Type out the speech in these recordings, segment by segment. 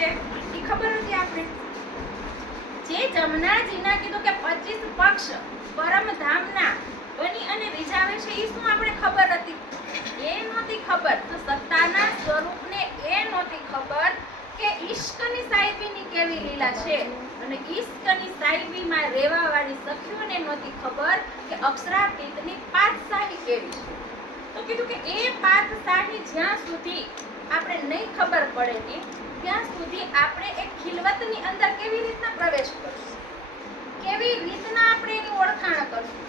છે એ ખબર હતી આપણે? જે જમનાજીના કીધું કે 25 પક્ષ પરમધામના બની અને રીઝાવે છે એ શું આપણે ખબર હતી? એ નહોતી ખબર. તો સત્તાના સ્વરૂપને એ નહોતી ખબર કે ઈશ્કની સાહેબીની કેવી લીલા છે, અને ઈશ્કની સાહેબીમાં રહેવાવાળી સખીઓને નહોતી ખબર કે અક્ષરાતીતની પાતશાહી કેવી છે. તો કીધું કે એ પાતશાહી જ્યાં સુધી આપણે નહીં ખબર પડે ને ત્યાં સુધી આપણે એક ખિલવતની અંદર કેવી રીતના પ્રવેશ કરશું, કેવી રીતના આપણે એની ઓળખાણ કરશું?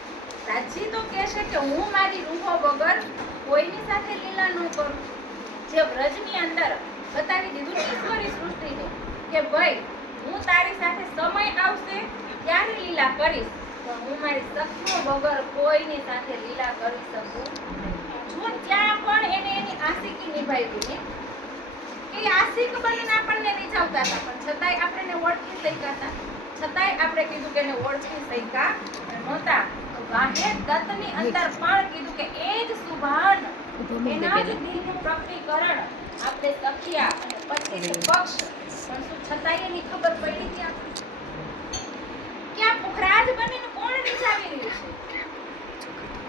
રાજી તો કહે છે કે હું મારી રૂહો વગર કોઈની સાથે લીલા ન કરું. જે વ્રજની અંદર બતાવી દીધું ઈશ્વરી સૃષ્ટિને કે ભાઈ હું તારી સાથે સમય આવશે ત્યારે લીલા કરીશ, તો હું મારી સખીઓ વગર કોઈની સાથે લીલા કરી શકું નહીં. જો ત્યાં પણ એને એની આશિકી નિભાવી ને કે આશિક બનીને આપણને રીઝાવતા હતા, પણ છતાંય આપણે એને ઓળખી શક્યા હતા, છતાંય આપણે કીધું કે એને ઓળખી શક્યા નહોતા. બાહ્ય તત્વની અંદર પણ કીધું કે એ જ સુભાન એના જ દિલનું પ્રકટીકરણ આપણે સખ્યા અને પછી પક્ષ, પણ શું છતાંય એની ખબર પડી કે આ પુખરાજ બનીને કોણ રીઝાવી રહ્યું છે?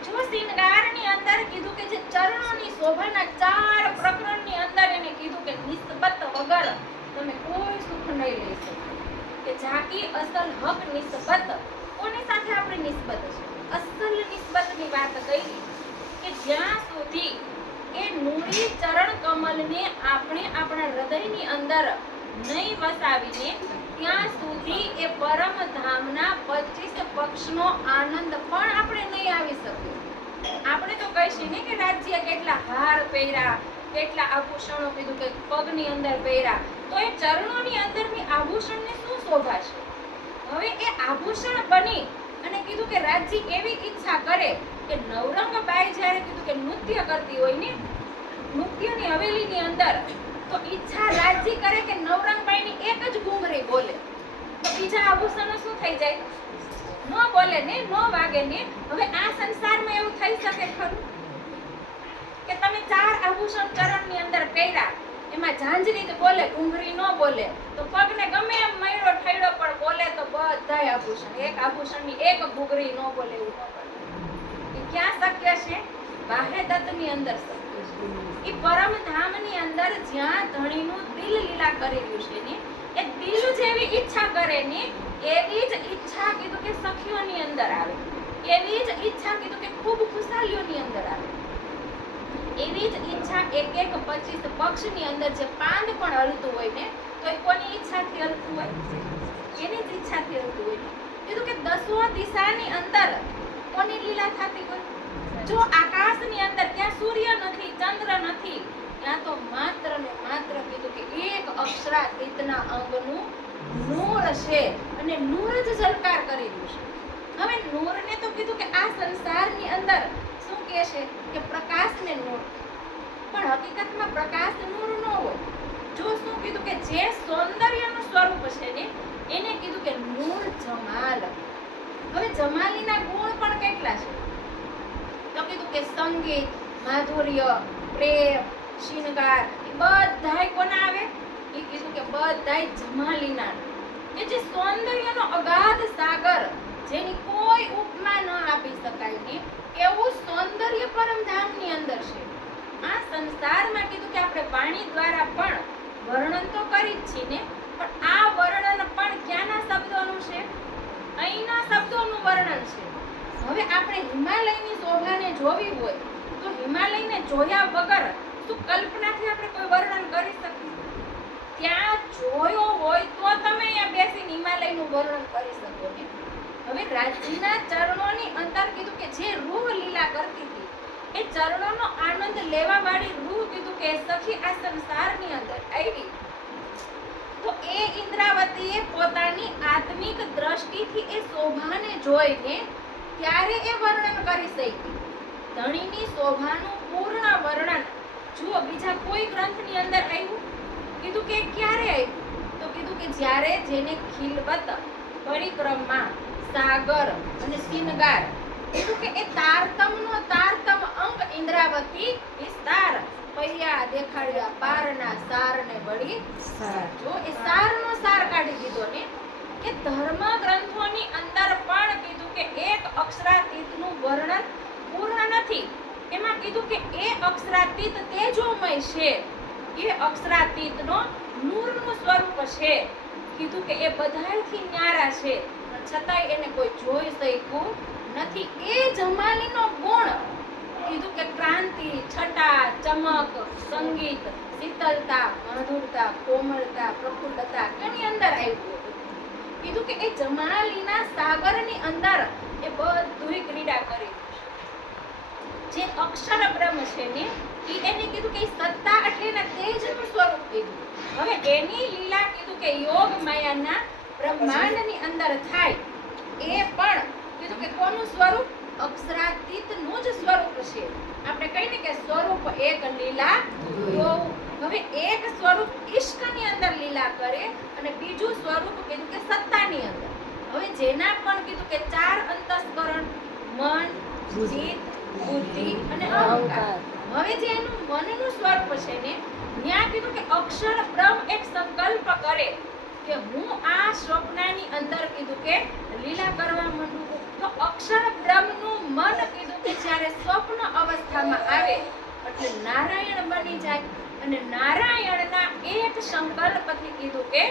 જો શિંગારની અંદર કીધું કે જે ચરણોની શોભાના 4 પ્રકરણની અંદર એને કીધું કે નિસ્બત વગર તમે કોઈ સુખ નહીં લઈ શકો. કે જાકી અસલ હક નિસ્બત, કોની સાથે આપણી નિસ્બત છે? અસલ નિસ્બતની વાત કરી કે જ્યાં સુધી એ નૂરી ચરણ કમલને આપણે આપણા હૃદયની અંદર નહીં વસાવીને ત્યાં સુધી એ પરમ ધામના 25 પક્ષનો આનંદ પણ આપણે નહીં આવી શકીએ. આપણે તો કહીશું ને કે રાજ્ય કેટલા હાર પહેર્યા, કેટલા આભૂષણો કીધું કે પગની અંદર પહેર્યા, તો એ ચરણોની અંદરની આભૂષણને શું શોભા છે? હવે એ આભૂષણ બની અને કીધું કે રાજ્ય એવી ઈચ્છા કરે કે નવરંગ બાઈ જ્યારે કીધું કે નૃત્ય કરતી હોય ને નૃત્યની હવેલીની અંદર, તો ઈચ્છા રાજ્ય કરે કે નવરંગ બાઈની એક જ ઘૂંઘરી બોલે, તો બીજા આભૂષણો શું થઈ જાય? ન બોલે ને, ન વાગે ને. હવે આ સંસારમાં એવું થઈ શકે ખરું કે તમે 4 આભૂષણ ચરણની અંદર પહેર્યા, એમાં ઝાંઝરી જ બોલે, ઘૂંઘરી ન બોલે, તો પગને ગમે એમ મયડો ઠૈડો પણ બોલે તો બધાય આભૂષણ, એક આભૂષણની એક ઘૂંઘરી ન બોલે એવું ન બોલે. એ ક્યાં શક્ય છે? બાહ્ય તત્વની અંદર શક્ય છે. એ પરમ ધામની અંદર જ્યાં ધણીનું દિલ લીલા કરી રહ્યું છે ને, એ દિલ જેવી ઈચ્છા કરે ને એવી જ ઈચ્છા કીધું કે સખીઓની અંદર આવે, એવી જ ઈચ્છા કીધું કે ખૂબ ખુશાલીઓની અંદર આવે, એવી જ ઈચ્છા એક 25 પક્ષની અંદર જે પાંદ પણ હલતું હોય ને, તો એ કોની ઈચ્છાથી હલતું હોય? એની જ ઈચ્છાથી હલતું હોય. કીધું કે 10 દિશાની અંદર કોની લીલા થતી હોય? જો આકાશની અંદર ત્યાં સૂર્ય નથી, ચંદ્ર નથી, ત્યાં તો માત્ર ને માત્ર કીધું કે એક અક્ષરાતીતના અંગનું નૂર છે, અને નૂર જ ઝલકાર કરી રહ્યું છે. હવે નૂરને તો કીધું કે આ સંસારની અંદર શું કહે છે કે પ્રકાશને નૂર, પણ હકીકતમાં પ્રકાશ નૂર ન હોય. જો શું કીધું કે જે સૌંદર્યનું સ્વરૂપ છે ને એને કીધું કે નૂર જમાલ. હવે જમાલીના ગુણ પણ કેટલા છે? તો કીધું કે સંગીત, માધુર્ય, પ્રેમ, શિંગાર, એ બધાય કોના આવે? એ કીધું કે બધાય જમાલીના. કે જે સૌંદર્યનો અગાધ સાગર, જેની કોઈ ઉપમા ન આપી શકાય ને એવું સૌંદર્ય પરમધામની અંદર છે. આ સંસારમાં કીધું કે આપણે વાણી દ્વારા પણ વર્ણન તો કરી જ છીએ ને, પણ આ વર્ણન પણ ક્યાંના શબ્દોનું છે? અહીંના શબ્દોનું વર્ણન છે. હવે આપણે હિમાલયની શોભાને જોવી હોય તો હિમાલયને જોયા વગર શું કલ્પનાથી આપણે કોઈ વર્ણન કરી શકીએ? ત્યાં જોયો હોય તો તમે અહીંયા બેસીને હિમાલયનું વર્ણન કરી શકો ને. હવે રાજ્યના ચરણોની અંદર કીધું કે જે રૂહ લીલા કરતી હતી, એ ચરણોનો આનંદ લેવા વાળી રૂહ કીધું કે સખી આ સંસારની અંદર આવી, તો એ ઇન્દ્રાવતીએ પોતાની આત્મિક દ્રષ્ટિથી એ શોભાને જોઈને ત્યારે એ વર્ણન કરી શકી. ધણીની શોભાનું પૂર્ણ વર્ણન જુઓ બીજા કોઈ ગ્રંથની અંદર આવ્યું? કીધું કે ક્યારે આવ્યું? તો કીધું કે જ્યારે જેને ખિલવત, પરિક્રમા, સાગર અને શિનગાર, કીધું કે એ તારતમનો તારતમ અંગ ઇન્દ્રાવતી વિસ્તાર, પૈયા દેખાડ્યા પારના સારને વળી જો એ સારનો સાર કાઢી દીધો ને કે ધર્મ ગ્રંથોની અંદર પણ કીધું કે એક અક્ષરાતીતનું વર્ણન પૂર્ણ નથી. એમાં કીધું કે એ અક્ષરાતીત તેજોમય છે, એ અક્ષરાતીતનો નૂરનું સ્વરૂપ છે. કીધું કે એ બધાયથી ન્યારા છે પણ છતાંય એને કોઈ જોઈ શક્યું નથી. એ જમાલીનો ગુણ કીધું કે ક્રાંતિ, છટા, ચમક, સંગીત, શીતળતા, મધુરતા, કોમળતા, પ્રફુલ્લતા એની અંદર આવ્યું. કીધું કે એ જમાલીના સાગરની અંદર એ બધુંય ક્રીડા કરી. જે અક્ષર બ્રહ્મ છે ને એને કીધું કે સત્તા એટલે એના તેજનું સ્વરૂપ કીધું. હવે એની લીલા કીધું કે યોગ માયાના બ્રહ્માંડની અંદર થાય એ પણ કીધું કે કોનું સ્વરૂપ? અક્ષરાતીતનું જ સ્વરૂપ છે. આપણે કહીને કે સ્વરૂપ એક લીલા યોગ. હવે એક સ્વરૂપ ઈશ્કની અંદર લીલા કરે અને બીજું સ્વરૂપ કીધું કે સત્તાની અંદર. હવે જેના પણ કીધું કે ચાર અંતસ્કરણ મન, ચિત્ત, બુદ્ધિ અને અહંકાર. હવે જે એનું મનનું સ્વરૂપ છે ને ત્યાં કીધું કે અક્ષર બ્રહ્મ એક સંકલ્પ કરે કે હું આ સ્વપ્નની અંદર કીધું કે લીલા કરવા માંડું. તો અક્ષર બ્રહ્મનું મન કીધું કે જ્યારે સ્વપ્ન અવસ્થામાં આવે એટલે નારાયણ બની જાય અને નારાયણના એક સંકલ્પથી કીધું કે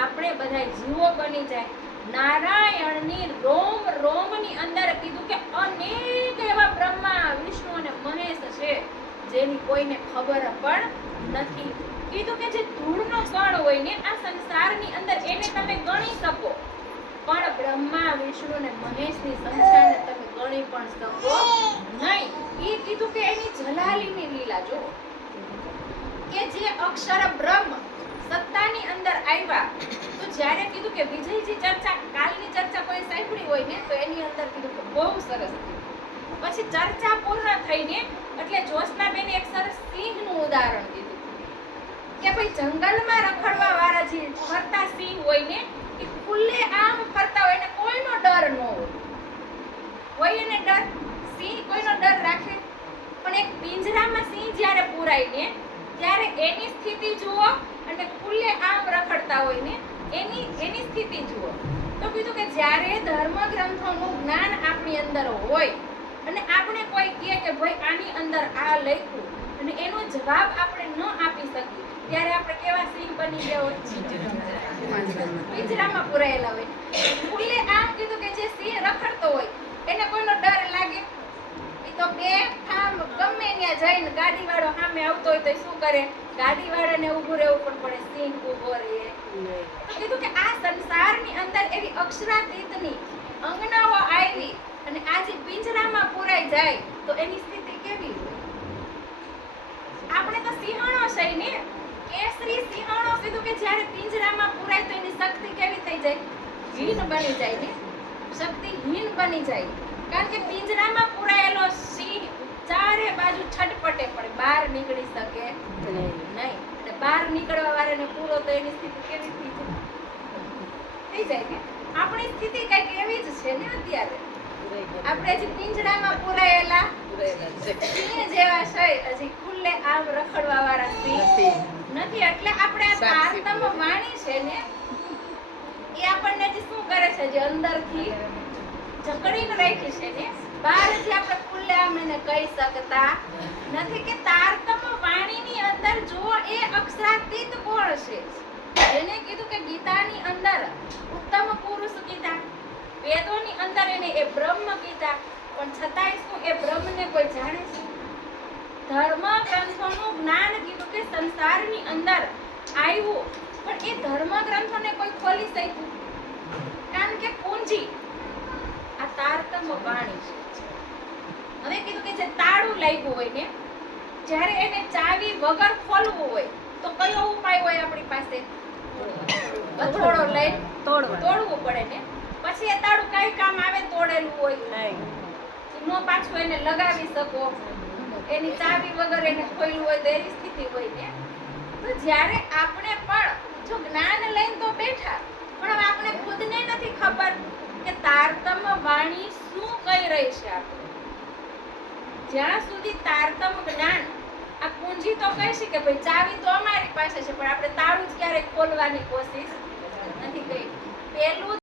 આપણે બધા જીવો બની જાય. નારાયણની રોમ રોમની અંદર કીધું કે અનેક એવા બ્રહ્મા, વિષ્ણુ અને મહેશ છે જેની કોઈને ખબર પણ નથી. કીધું કે જે ધૂળનો કણ હોય ને આ સંસારની અંદર એને તમે ગણી શકો પણ બ્રહ્મા, વિષ્ણુ અને મહેશની સંખ્યાને તમે ગણી પણ શકો નહીં. એ કીધું કે એની જલાલીની લીલા જો કે જે અક્ષર બ્રહ્મ સત્તાની અંદર આવ્યા તો જ્યારે કીધું કે વિજયજી ચર્ચા કાલની ચર્ચા કોઈ સાંભળી હોય ને તો એની અંદર કીધું કે બહુ સરસ. પછી ચર્ચા પૂર્ણ થઈને એટલે જ્યોત્સનાબેને એક સરસ સિંહનું ઉદાહરણ દીધું કે ભાઈ જંગલમાં રખડવા વાળા જે ફરતા સિંહ હોય ને એ ખુલ્લે આમ ફરતા હોય ને કોઈનો ડર ન હોય એને ડર. સિંહ કોઈનો ડર રાખે પણ એક પિંજરામાં સિંહ જ્યારે પુરાય ને ત્યારે એની સ્થિતિ જુઓ અને ખુલ્લે આમ રખડતા હોય ને એની સ્થિતિ જુઓ. તો કીધું કે જ્યારે ધર્મ ગ્રંથોનું જ્ઞાન આપણી અંદર હોય અને આપણે કોઈ કહે કે ભાઈ આની અંદર આ લખ્યું અને એનો જવાબ આપણે ન આપી શકીએ ત્યારે આપણે કેવા સિંહ બની ગયા હોય? પિંજરામાં પુરાયેલા હોય. ખુલ્લે આમ કીધું કે જે સિંહ રખડતો હોય એને કોઈનો ડર લાગે? એ તો બે આમ ગમે ત્યાં જઈને ગાડીવાળો સામે આવતો હોય તો શું કરે? ગાડીવાળાને ઊભું રહેવું પણ પડે, સિંહ ઊભો રહે. તો કીધું કે આ સંસારની અંદર એવી અક્ષરાતીતની અંગનાઓ આવી અને આ જે પિંજરામાં પુરાઈ જાય તો એની સ્થિતિ કેવી હોય? આપણે તો સિંહણો છે ને, કેસરી સિંહણો કીધું કે જ્યારે પિંજરામાં પુરાય તો એની શક્તિ કેવી થઈ જાય? હીન બની જાય ને, શક્તિહીન બની જાય. કારણ કે પિંજરામાં પુરાયેલો સિંહ ચારે બાજુ છટપટે પડે, બહાર નીકળી શકે નહીં. અને બહાર નીકળવા વાળાને પૂરો તો એની સ્થિતિ કેવી થઈ જાય ને? આપણી સ્થિતિ કંઈક એવી જ છે ને અત્યારે. આપણે હજી પિંજરામાં પુરાયેલા સિંહ જેવા છે, હજી ખુલ્લે આમ રખડવા વાળા સિંહ નથી. એટલે આપણે આ તારતમ વાણી છે ને એ આપણને હજી શું કરે છે? જે અંદરથી જકડીને રાખી છે ને બહારથી આપણે ખુલ્લે આમ એને કહી શકતા નથી. કે તારતમ વાણીની અંદર જો એ અક્ષરાતીત કોણ છે? જેને કીધું કે ગીતાની અંદર ઉત્તમ પુરુષ કીધા, વેદોની અંદર એને એ બ્રહ્મ કીધા, પણ છતાંય શું એ બ્રહ્મને કોઈ જાણે છે? ધર્મ ગ્રંથોનું જ્ઞાન કીધું કે સંસારની અંદર આવ્યું પણ એ ધર્મ ગ્રંથોને કોઈ ખોલી શક્યું? કારણ કે પૂંજી આ તારતમ વાણી છે. હવે કીધું કે જે તાળું લાગ્યું હોય ને જ્યારે એને ચાવી વગર ખોલવું હોય તો કયો ઉપાય હોય આપણી પાસે? હથોડો લઈ તોડવું પડે ને. પછી એ તાળું કઈ કામ આવે? તોડેલું હોય નો પાછું એને લગાવી શકો. એની ચાવી વગર એને ખોલ્યું હોય તો એની સ્થિતિ હોય ને. તો જ્યારે આપણે પણ જો જ્ઞાન લઈને તો બેઠા પણ હવે આપણે ખુદને નથી ખબર કે તારતમ વાણી શું કહી રહી છે. આપણે જ્યાં સુધી તારતમ જ્ઞાન આ સમજી તો કહીશ કે ભાઈ ચાવી તો અમારી પાસે છે પણ આપણે તાળું જ ક્યારેય ખોલવાની કોશિશ નથી કરી. પહેલું